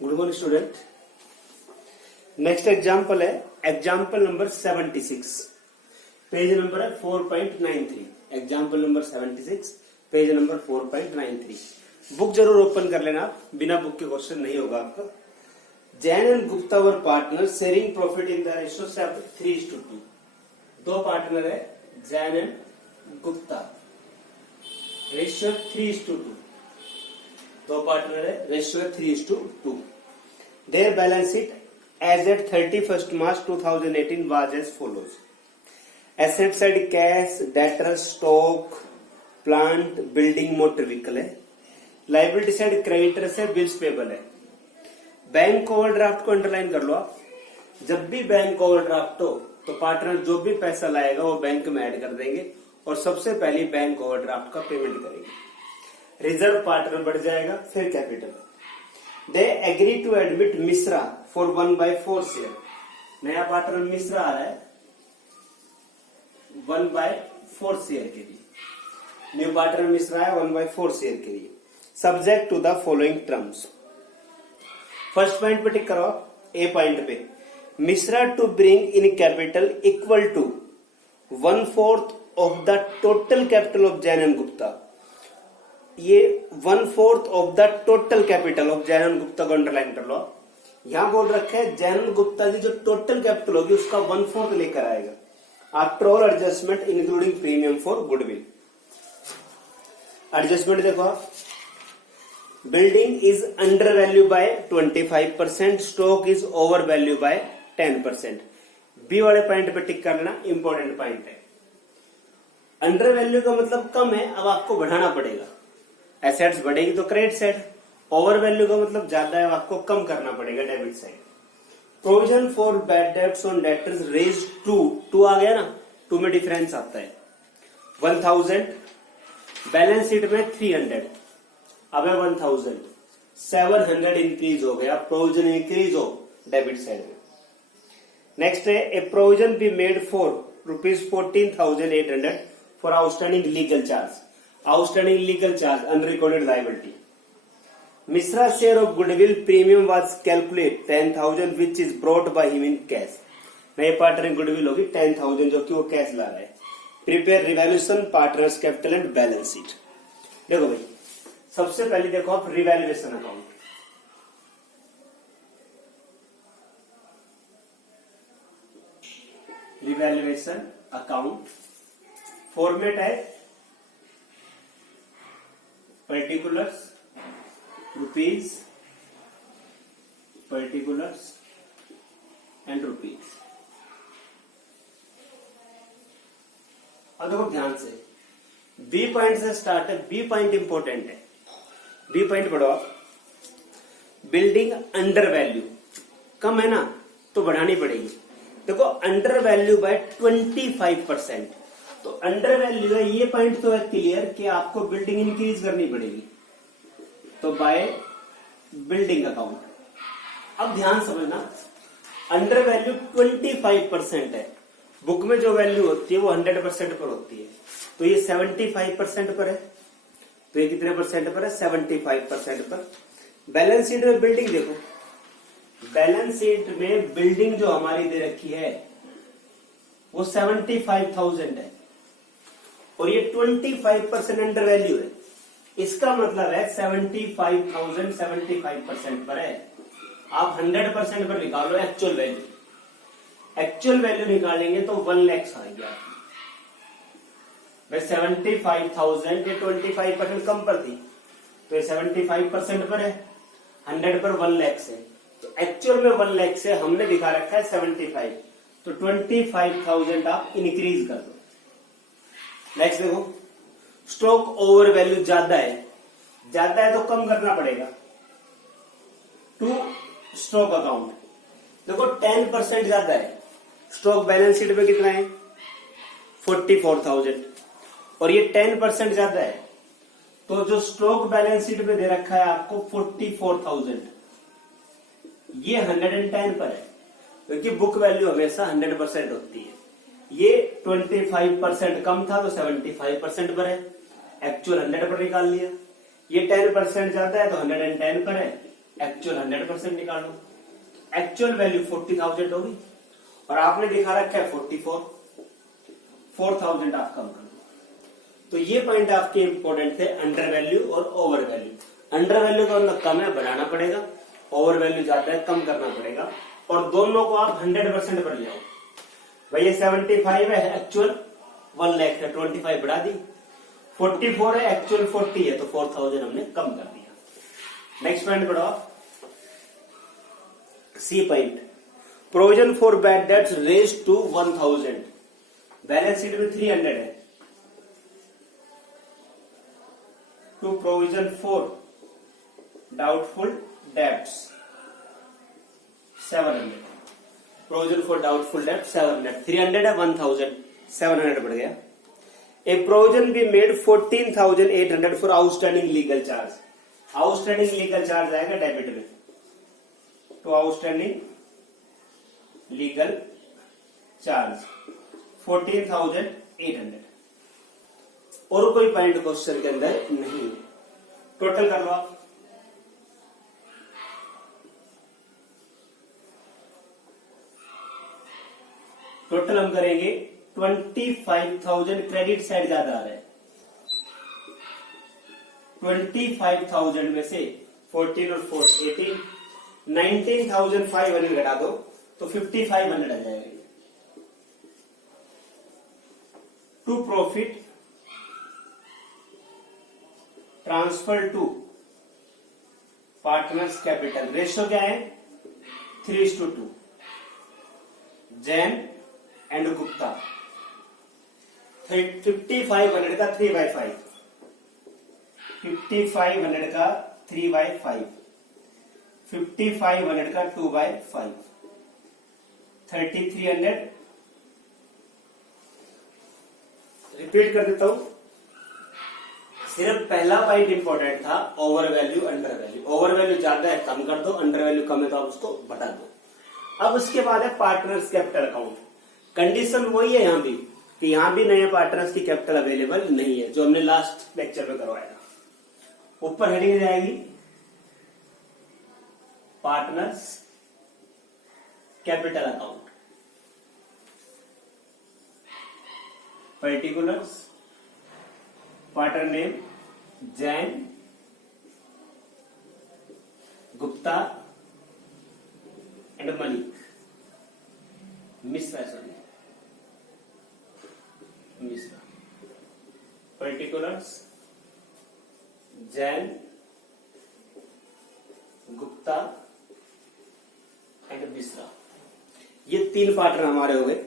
Good morning student. Next example है example number 76, page number है 4.93। Example number 76, page number 4.93। Book जरूर open कर लेना, बिना बुक के क्वेश्चन नहीं होगा आपका। Jain and Gupta were partner sharing profit in the ratio 3:2। दो पार्टनर है जैन एंड गुप्ता, रेशियो 3:2। दो पार्टनर है, ratio 3:2। Their balance sheet as at 31st March 2018 was as follows. Asset side cash, debtors, stock, plant, building, motor vehicle है। Liability side creditors है, bills payable है। Bank overdraft को underline कर लो आप। जब भी बैंक ओवरड्राफ्ट हो तो पार्टनर जो भी पैसा लाएगा वो बैंक में ऐड कर देंगे और सबसे पहले बैंक ओवरड्राफ्ट का पेमेंट करेंगे। रिजर्व पार्टनर बढ़ जाएगा, फिर capital. They agree to admit Mishra for 1/4 share. नया पार्टनर मिश्रा आ रहा है 1/4 शेयर के लिए। न्यू पार्टनर मिश्रा है 1/4 शेयर के लिए। Subject to the following terms. First point पे टिक करो आप। ए पॉइंट पे Mishra to bring in capital equal to 1/4 of the total capital of Jain and Gupta. ये 1/4 of the total capital of Jain and Gupta को underline कर लो। यहां बोल रखा है जैन एंड गुप्ता की जो टोटल कैपिटल होगी उसका 1/4 लेकर आएगा after all adjustment including premium for goodwill. Adjustment देखो आप। Building is under value by 25%, stock is over value by 10%। B वाले पॉइंट पे टिक कर लेना, इंपॉर्टेंट पॉइंट है। अंडर वैल्यू का मतलब कम है, अब आपको बढ़ाना पड़ेगा। एसेट्स बढ़ेगी तो क्रेडिट साइड, ओवर वैल्यू का मतलब ज्यादा है, आपको कम करना पड़ेगा debit side. Provision for bad debts on debtors रेज टू आ गया ना, 2 में डिफरेंस आता है 1000। बैलेंस शीट में 300, अब है 1000, 700 इंक्रीज हो गया। प्रोविजन इंक्रीज हो डेबिट साइड में। नेक्स्ट है ए provision be made for ₹14,800 for outstanding legal charge. Outstanding legal charge unrecorded liability. Mishra share of goodwill premium was calculate 10,000 which is brought by him in cash. नए partner goodwill होगी 10,000 जो कि वो cash ला रहा है। Prepare revaluation partners capital and balance sheet. देखो भाई, सबसे पहले देखो आप revaluation account. Revaluation account format है particulars, rupees, particulars and rupees. अब देखो ध्यान से, बी पॉइंट से स्टार्ट है। बी पॉइंट इंपॉर्टेंट है। बी पॉइंट पढ़ो आप। बिल्डिंग अंडर वैल्यू, कम है ना तो बढ़ानी पड़ेगी। देखो अंडर वैल्यू बाय 25%, तो अंडर वैल्यू है। ये पॉइंट तो है क्लियर कि आपको बिल्डिंग इंक्रीज करनी पड़ेगी, तो बाय बिल्डिंग अकाउंट। अब ध्यान समझना, अंडर वैल्यू 25% है। बुक में जो वैल्यू होती है वो 100% पर होती है, तो ये 75% पर है। तो ये कितने परसेंट पर है? 75% पर। बैलेंस शीट में बिल्डिंग देखो, बैलेंस शीट में बिल्डिंग जो हमारी दे रखी है वो 75,000 है और ये 25% अंडर वैल्यू है। इसका मतलब है 75,000 75% पर है। आप 100% पर निकालो एक्चुअल वैल्यू। एक्चुअल वैल्यू निकालेंगे तो 1 लाख आएगी आपकी। भाई 75,000 के 25% कम पर थी, तो ये 75% पर है। 100 पर 1 लाख से, तो एक्चुअल में 1 लाख से हमने दिखा रखा है 75, तो 25,000 आप इंक्रीज कर दो। नेक्स्ट देखो, स्टॉक ओवर वैल्यू ज्यादा है तो कम करना पड़ेगा। टू स्टॉक अकाउंट देखो 10% ज्यादा है। स्टॉक बैलेंस शीट पे कितना है? 44,000 और ये 10% ज्यादा है, तो जो स्टॉक बैलेंस शीट पे दे रखा है आपको 44,000, ये 110 पर है, क्योंकि बुक वैल्यू हमेशा 100% होती है। ये 25% कम था तो 75% पर है, एक्चुअल 100 पर निकाल लिया। ये 10% ज्यादा है तो 110 पर है, एक्चुअल 100% निकालो। एक्चुअल वैल्यू 40,000 होगी और आपने दिखा रखा है 4,000 आप कम कर दो। तो ये पॉइंट आपके इंपॉर्टेंट थे, अंडर वैल्यू और ओवर वैल्यू। अंडर वैल्यू का मतलब कम है, बढ़ाना पड़ेगा, ओवर वैल्यू ज्यादा है, कम करना पड़ेगा। और दोनों को आप 100% पर ले आओ। भैया 75 है, एक्चुअल 1 लाख है, 25 बढ़ा दी। 44 है, एक्चुअल 40 है, तो 4,000 हमने कम कर दिया। नेक्स्ट पॉइंट पढ़ो, C point, provision for bad debts raise to 1,000। Balance sheet में 300 है, to provision for doubtful debts 700। Provision for doubtful debt 700, 300 है, 1,000, 700 बढ़ गया। A provision be made 14,800 for outstanding legal charge. Outstanding legal charge आएगा debit में, तो outstanding legal charge 14,800। और कोई पॉइंट क्वेश्चन के अंदर नहीं है। टोटल कर लो आप, टोटल हम करेंगे 25,000। क्रेडिट साइड ज्यादा आ रहा है, 25,000 में से 14 और 4 18, 19,500 घटा दो तो 5,500 आ जाएगा। To profit transfer to partners capital, ratio क्या है 3:2। जैन एंड गुप्ता 5,500 का 3/5, 5,500 का 3/5, 5,500 का 2/5, 3,300। रिपीट कर देता हूं, सिर्फ पहला पॉइंट इंपॉर्टेंट था, over value under value. Over value ज्यादा है कम कर दो, अंडर वैल्यू कम है तो आप उसको बढ़ा दो। अब उसके बाद है पार्टनर्स कैपिटल अकाउंट। कंडीशन वही है यहां भी कि यहां भी नए पार्टनर्स की कैपिटल अवेलेबल नहीं है, जो हमने लास्ट लेक्चर में करवाया। ऊपर हेडिंग जाएगी partners capital account, particulars, partner name Jain, Gupta and Malik, Mishra, sorry Mishra. Particulars Jain, Gupta and Mishra, ये 3 पार्टनर हमारे हो गए।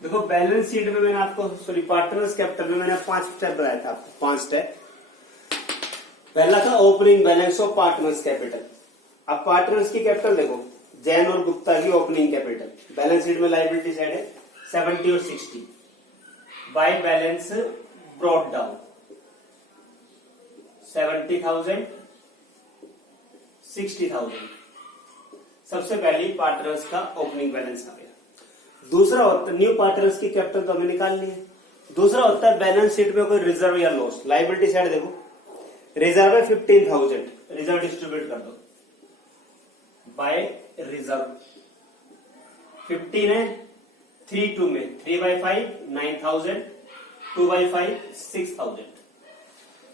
देखो बैलेंस शीट में मैंने आपको, सॉरी पार्टनर्स कैपिटल में मैंने 5 स्टेप बताया था आपको, 5 स्टेप। पहला था opening balance of partners capital. अब पार्टनर्स की कैपिटल देखो, जैन और गुप्ता की ओपनिंग कैपिटल, बैलेंस शीट में लायबिलिटी साइड है 70 और 60, बाय बैलेंस ब्रॉट डाउन 70,000, 60,000। सबसे पहले पार्टनर्स का ओपनिंग बैलेंस आ गया। दूसरा होता है न्यू पार्टनर्स की कैपिटल तो हमें निकालनी है। दूसरा होता है बैलेंस शीट में कोई रिजर्व या लॉस। लायबिलिटी साइड देखो, रिजर्व है 15,000, रिजर्व डिस्ट्रीब्यूट कर दो बाय रिजर्व। 15 है 3/2 में, 3/5 9,000, 2/5 6,000,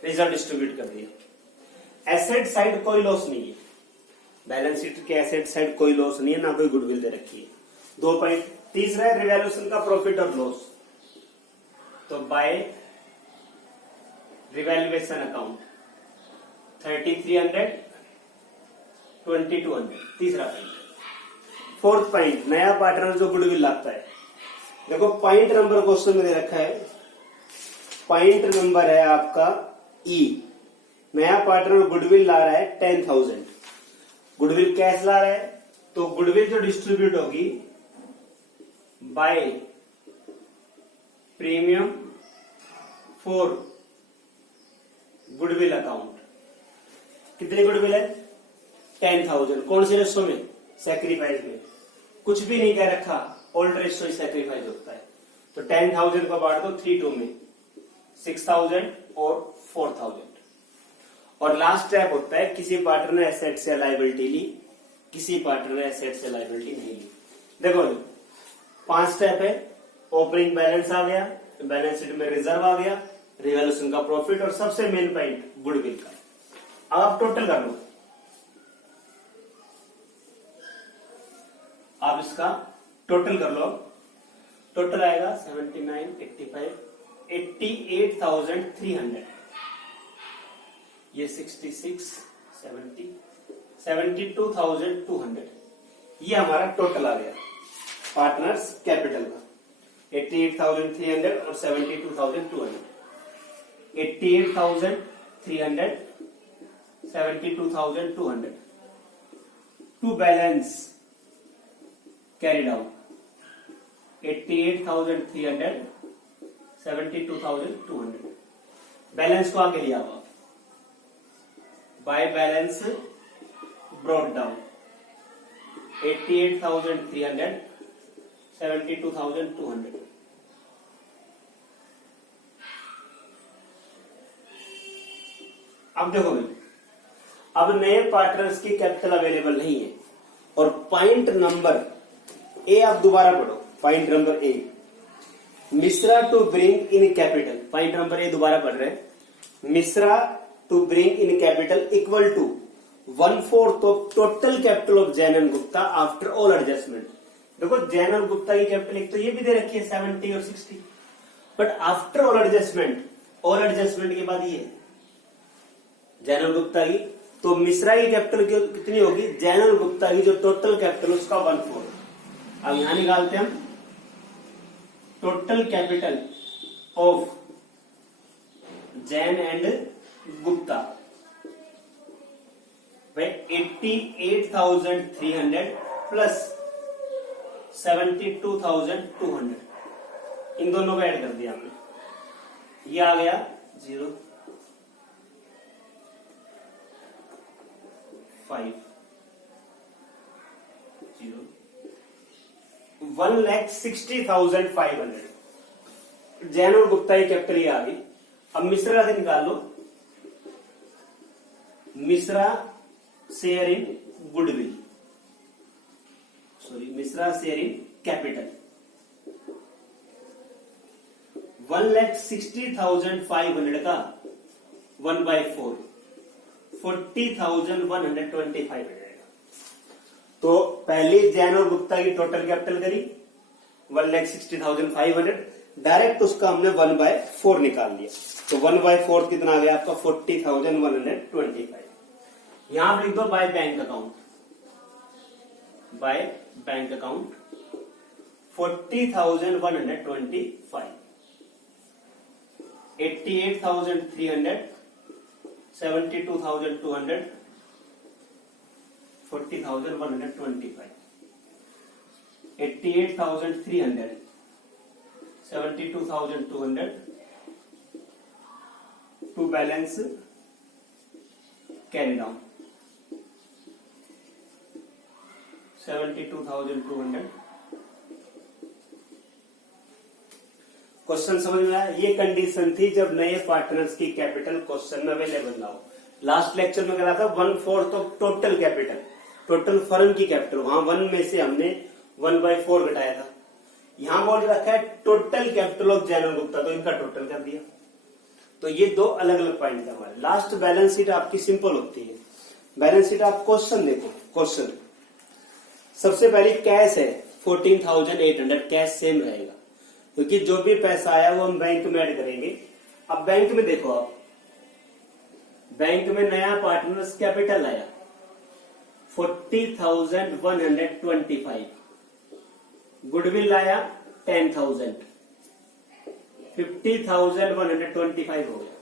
रिजर्व डिस्ट्रीब्यूट कर दिया। एसेट साइड कोई लॉस नहीं है, बैलेंस शीट के एसेट साइड कोई लॉस नहीं है, ना कोई गुडविल दे रखी है। 2 पॉइंट। तीसरा है रिवैल्यूएशन का प्रॉफिट और लॉस, तो बाय रिवैल्यूएशन अकाउंट 3,300, 2,200। तीसरा पॉइंट। 4th पॉइंट, नया पार्टनर जो गुडविल लाता है। देखो पॉइंट नंबर क्वेश्चन में दे रखा है, पॉइंट नंबर है आपका ई। नया पार्टनर गुडविल ला रहा है 10,000, गुडविल कैश ला रहा है, तो गुडविल जो डिस्ट्रीब्यूट होगी by premium for goodwill account. कितनी गुडविल है 10,000 कौन से रेशो में? सैक्रिफाइस में। कुछ भी नहीं कह रखा, ओल्ड रेशो ही सैक्रिफाइस होता है। तो 10,000 को बांट दो 3 2 में, 6,000 और 4,000। और लास्ट स्टेप होता है किसी पार्टनर ने एसेट से लायबिलिटी ली, किसी पार्टनर ने एसेट से लायबिलिटी नहीं ली। देखो 5 स्टेप है। ओपनिंग बैलेंस आ गया, बैलेंस शीट में रिजर्व आ गया, रिवैल्यूएशन का प्रॉफिट और सबसे मेन पॉइंट गुडविल का। अब आप टोटल कर लो, आप इसका टोटल कर लो। टोटल आएगा 79, 85, 88,300, ये 66, 70, 72,200, ये हमारा टोटल आ गया पार्टनर्स कैपिटल का। 88,300 और 72,200, 88,300, 72,200 टू बैलेंस carried out 88,300, 72,200। बैलेंस को आगे लिया हुआ बाय बैलेंस ब्रॉट डाउन 88,300, 72,200। अब देखो भाई, अब नए पार्टनर्स की कैपिटल अवेलेबल नहीं है और पॉइंट नंबर ए आप दोबारा पढ़ो। Point number A, Mishra to bring in capital. Point number A दोबारा पढ़ रहे हैं। Mishra to bring in capital equal to 1/4 of total capital of Jain and Gupta after all adjustment. देखो जैन और गुप्ता की कैपिटल एक तो ये भी दे रखी है 70 और 60, but after all adjustment, all adjustment के बाद ये जैन और गुप्ता की, तो मिश्रा की कैपिटल कितनी होगी? जैन और गुप्ता की जो टोटल कैपिटल उसका 1/4। अब यहां निकालते हैं हम total capital of Jain and Gupta भाई 88,300 प्लस 72,200, इन दोनों को ऐड कर दिया हमने, ये आ गया 0 5 0 1,60,500। जैन और गुप्ता की कैपिटल ये आ गई। अब मिश्रा से निकाल लो। Mishra share in goodwill, sorry Mishra share in capital 1,60,500 का 1/4 40,125 हो जाएगा। तो पहले जैन और गुप्ता की टोटल कैपिटल करी 1,60,500, डायरेक्ट उसका हमने 1/4 निकाल लिया। तो 1/4 कितना आ गया आपका? 40,125। यहां आप लिख दो by bank account, by bank account 40,125, 88,300, 72,200, 40,125, 88,300, 72,200 to balance carry down 72,200। Question समझ में आया? ये कंडीशन थी जब नए पार्टनर्स की कैपिटल क्वेश्चन में अवेलेबल ना हो। लास्ट लेक्चर में कहा था 1/4 of total capital, total firm की कैपिटल, वहां 1 में से हमने 1/4 घटाया था। यहां बोल रखा है टोटल कैपिटल ऑफ जैन और गुप्ता, तो इनका टोटल कर दिया। तो ये दो अलग अलग पॉइंट है हमारे। लास्ट बैलेंस शीट आपकी सिंपल होती है। बैलेंस शीट आप क्वेश्चन देखो। क्वेश्चन सबसे पहले कैश है 14,800, कैश सेम रहेगा क्योंकि जो भी पैसा आया वो हम बैंक में ऐड करेंगे। अब बैंक में देखो, आप बैंक में नया पार्टनर्स कैपिटल आया 40,125, गुडविल आया 10,000, 50,125 हो गया।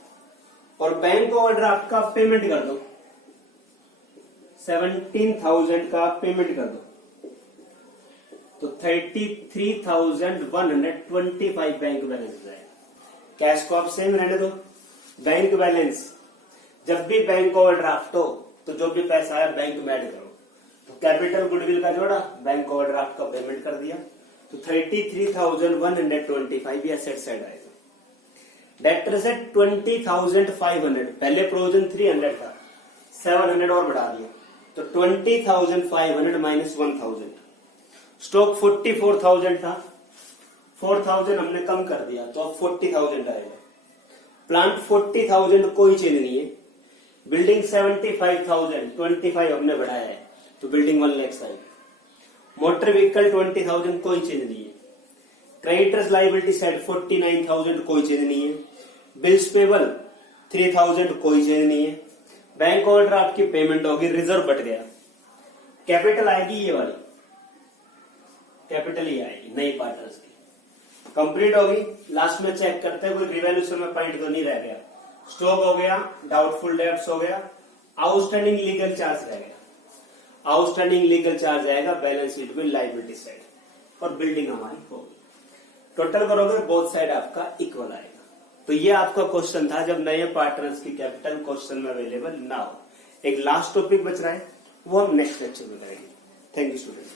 और बैंक ओवरड्राफ्ट का पेमेंट कर दो 17,000 का पेमेंट कर दो, तो 33,125 बैंक बैलेंस हो जाएगा। कैश को आप सेम रहने दो। बैंक बैलेंस, जब भी बैंक ओवरड्राफ्ट हो तो जो भी पैसा आया बैंक में ऐड करो। तो कैपिटल गुडविल का जोड़ा, बैंक ओवरड्राफ्ट का पेमेंट कर दिया, तो 33,125 ये एसेट साइड आएगा। डेटर से 20,500, पहले प्रोविजन 300 था, 700 और बढ़ा दिया, तो 20,500 माइनस 1,000। स्टॉक 44,000 था, 4,000 हमने कम कर दिया, तो अब 40,000 आएगा। प्लांट 40,000 कोई चेंज नहीं है। बिल्डिंग 75,000, 25 हमने बढ़ाया है, तो बिल्डिंग 1 लाख आएगी। मोटर व्हीकल 20,000 कोई चेंज नहीं है। क्रेडिटर्स लाइबिलिटी साइड 49,000 कोई चेंज नहीं है। बिल्स पेबल 3,000 कोई चेंज नहीं है। बैंक ओवरड्राफ्ट की पेमेंट होगी, रिजर्व बढ़ गया। कैपिटल आएगी ये वाली, कैपिटल ही आएगी नई पार्टनर्स की। कंप्लीट होगी। लास्ट में चेक करते हैं कोई रिवैल्यूएशन में पॉइंट तो नहीं रह गया। स्टॉक हो गया, डाउटफुल डेब्ट्स हो गया, आउटस्टैंडिंग लीगल चार्ज रह गया। आउटस्टैंडिंग लीगल चार्ज आएगा बैलेंस शीट में लाइबिलिटी साइड, और बिल्डिंग हमारी होगी। टोटल करोगे बोथ साइड आपका इक्वल आएगा। तो ये आपका क्वेश्चन था जब नए पार्टनर्स की कैपिटल क्वेश्चन में अवेलेबल ना हो। एक लास्ट टॉपिक बच रहा है, वो हम नेक्स्ट लेक्चर में करेंगे। Thank you student.